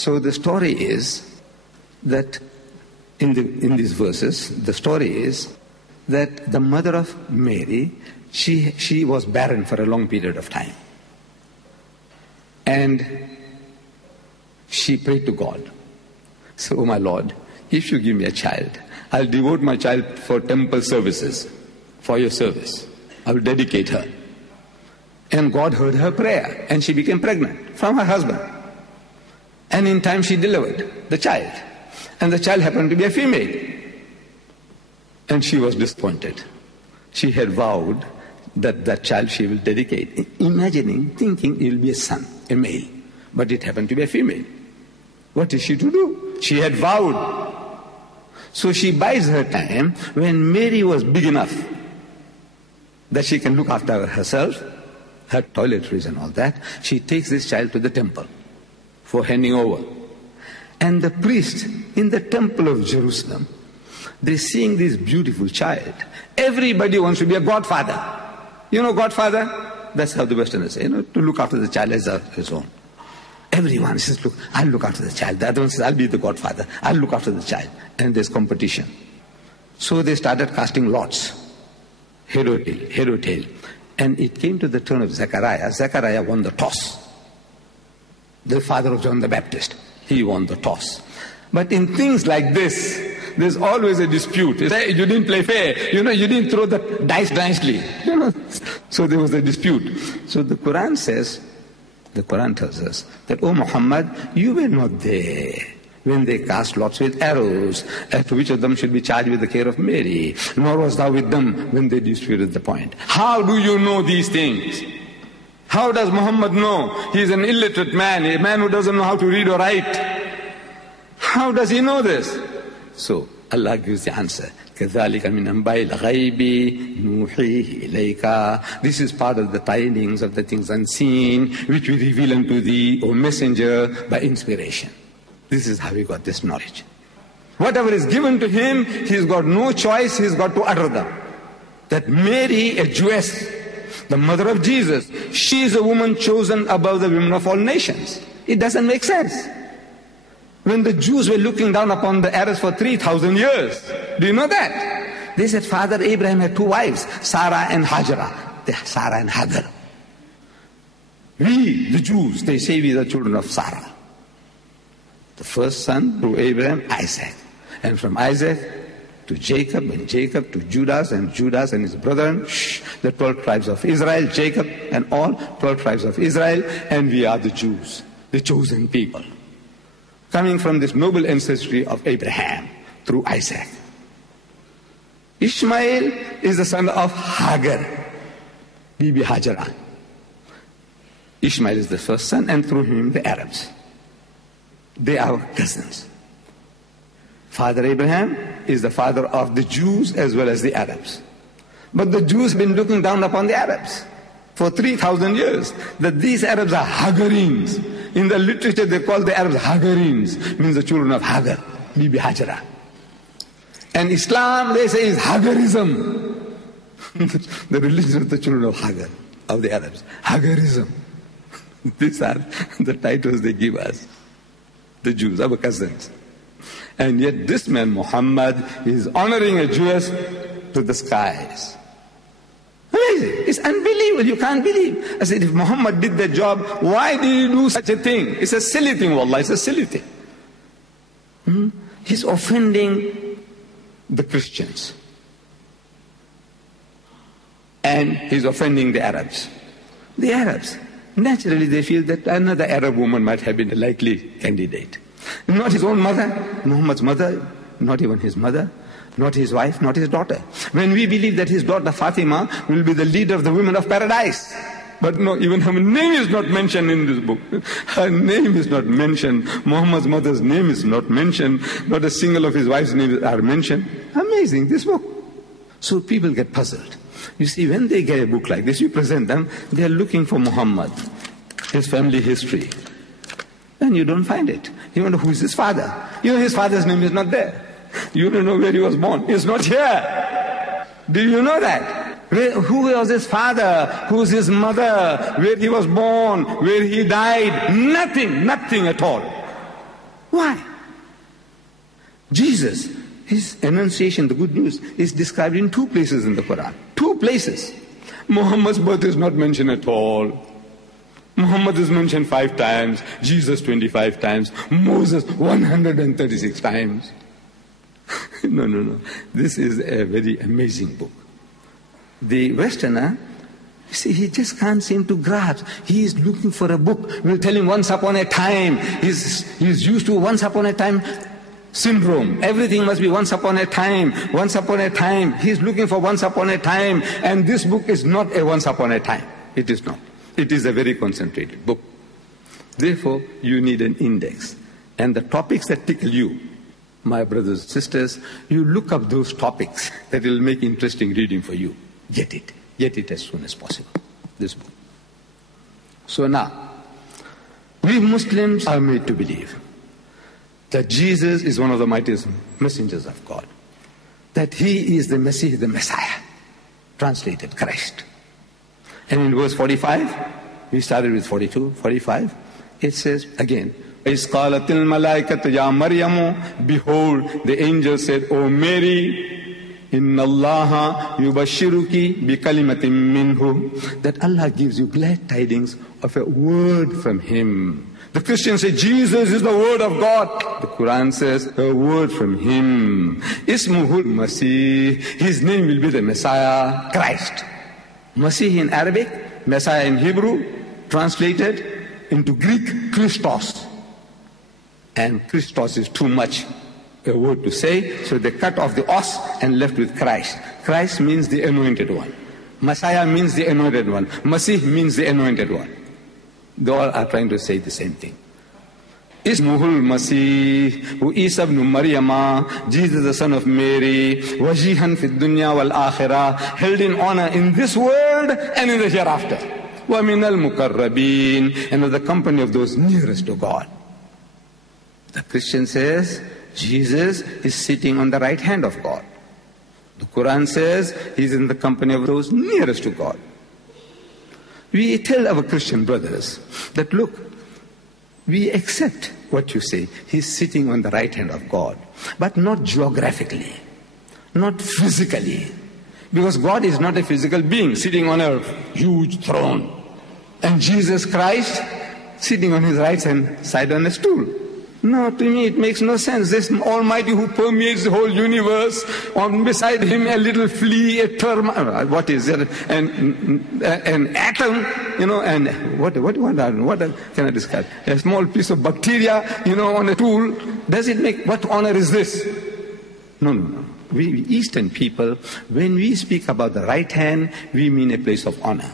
So the story is that in these verses, the story is that the mother of Mary, she was barren for a long period of time. And she prayed to God. So, oh my Lord, if you give me a child, I'll devote my child for temple services, for your service. I will dedicate her. And God heard her prayer, and she became pregnant from her husband. And in time she delivered the child. And the child happened to be a female. And she was disappointed. She had vowed that that child she will dedicate, imagining, thinking it will be a son, a male. But it happened to be a female. What is she to do? She had vowed. So she buys her time when Mary was big enough that she can look after herself, her toiletries and all that. She takes this child to the temple for handing over. And the priest in the temple of Jerusalem, they're seeing this beautiful child. Everybody wants to be a godfather. You know godfather? That's how the Westerners say, to look after the child as his own. Everyone says, look, I'll look after the child. The other one says, I'll be the godfather. I'll look after the child. And there's competition. So they started casting lots. Head or tail. And it came to the turn of Zechariah. Zechariah won the toss. The father of John the Baptist. He won the toss. But in things like this, there's always a dispute. You didn't play fair. You didn't throw the dice nicely. So there was a dispute. So the Quran tells us that, oh Muhammad, you were not there when they cast lots with arrows as to which of them should be charged with the care of Mary, nor was thou with them when they disputed the point. How do you know these things? How does Muhammad know? He is an illiterate man, a man who doesn't know how to read or write. How does he know this? So Allah gives the answer. كَذَلِكَ مِنْ أَنْبَاءِ الْغَيْبِ نُوحِيهِ إِلَيْكَ. This is part of the tidings of the things unseen, which we reveal unto thee, O messenger, by inspiration. This is how he got this knowledge. Whatever is given to him, he's got no choice, he's got to utter them. That Mary, a Jewess, the mother of Jesus, she is a woman chosen above the women of all nations. It doesn't make sense. When the Jews were looking down upon the Arabs for 3,000 years, do you know that? They said Father Abraham had two wives, Sarah and Hajara. Sarah and Hagar. We, the Jews, they say we are the children of Sarah. The first son through Abraham, Isaac. And from Isaac to Jacob, and Jacob to Judas, and Judas and his brethren, the 12 tribes of Israel, Jacob and all 12 tribes of Israel, and we are the Jews, the chosen people. Coming from this noble ancestry of Abraham through Isaac. Ishmael is the son of Hagar, Bibi Hajara. Ishmael is the first son, and through him the Arabs. They are cousins. Father Abraham is the father of the Jews as well as the Arabs. But the Jews have been looking down upon the Arabs for 3,000 years, that these Arabs are Hagarines. In the literature they call the Arabs Hagarines, means the children of Hagar, Bibi Hajara. And Islam, they say, is Hagarism. The religion of the children of Hagar, of the Arabs. Hagarism. These are the titles they give us. The Jews, our cousins. And yet this man, Muhammad, is honoring a Jewess to the skies. Amazing. It's unbelievable. You can't believe. I said, if Muhammad did that job, why did he do such a thing? It's a silly thing, wallah. It's a silly thing. He's offending the Christians. And he's offending the Arabs. The Arabs, naturally they feel that another Arab woman might have been a likely candidate. Not his own mother, Muhammad's mother, not even his mother, not his wife, not his daughter. When we believe that his daughter Fatima will be the leader of the women of paradise. But no, even her name is not mentioned in this book. Her name is not mentioned. Muhammad's mother's name is not mentioned. Not a single of his wife's names are mentioned. Amazing, this book. So people get puzzled. You see, when they get a book like this, you present them, they are looking for Muhammad, his family history. And you don't find it. You wonder who is his father. You know his father's name is not there. You don't know where he was born. He's not here. Do you know that? Who was his father? Who's his mother? Where he was born? Where he died? Nothing at all. Why? Jesus, his enunciation, the good news, is described in 2 places in the Quran. 2 places. Muhammad's birth is not mentioned at all. Muhammad is mentioned 5 times, Jesus 25 times, Moses 136 times. No. This is a very amazing book. The Westerner, you see, he just can't seem to grasp. He is looking for a book. We'll tell him once upon a time. He's used to once upon a time syndrome. Everything must be once upon a time, once upon a time. He's looking for once upon a time. And this book is not a once upon a time. It is not. It is a very concentrated book. Therefore, you need an index. And the topics that tickle you, my brothers and sisters, you look up those topics that will make interesting reading for you. Get it. Get it as soon as possible. This book. So now, we Muslims are made to believe that Jesus is one of the mightiest messengers of God. That he is the Messiah, the Messiah. Translated, Christ. And in verse 45, we started with 42, 45, it says again, إِذْ قَالَتِ الْمَلَائِكَةُ يَا مَرْيَمُ, behold, the angel said, O Mary, إِنَّ اللَّهَ يُبَشِّرُكِ بِكَلِمَةٍ مِّنْهُ, that Allah gives you glad tidings of a word from him. The Christians say Jesus is the word of God. The Quran says a word from him. Ismuhul Masih, his name will be the Messiah, Christ. Masih in Arabic, Messiah in Hebrew, translated into Greek, Christos. And Christos is too much a word to say, so they cut off the os and left with Christ. Christ means the anointed one. Messiah means the anointed one. Masih means the anointed one. They all are trying to say the same thing. Ismuhul Masih, who Isa ibn Maryama, Jesus the son of Mary, wajihan fid dunya wal akhirah, held in honor in this world and in the hereafter. Wa minal muqarrabin, and of the company of those nearest to God. The Christian says Jesus is sitting on the right hand of God. The Quran says he's in the company of those nearest to God. We tell our Christian brothers that, look, we accept what you say. He's sitting on the right hand of God, but not geographically, not physically, because God is not a physical being sitting on a huge throne, and Jesus Christ sitting on his right hand side on a stool. No, to me it makes no sense. This Almighty who permeates the whole universe, on beside him a little flea, a termite, what is it? An atom, and what can I describe? A small piece of bacteria, on a tool. Does it make, what honor is this? No. We Eastern people, when we speak about the right hand, we mean a place of honor.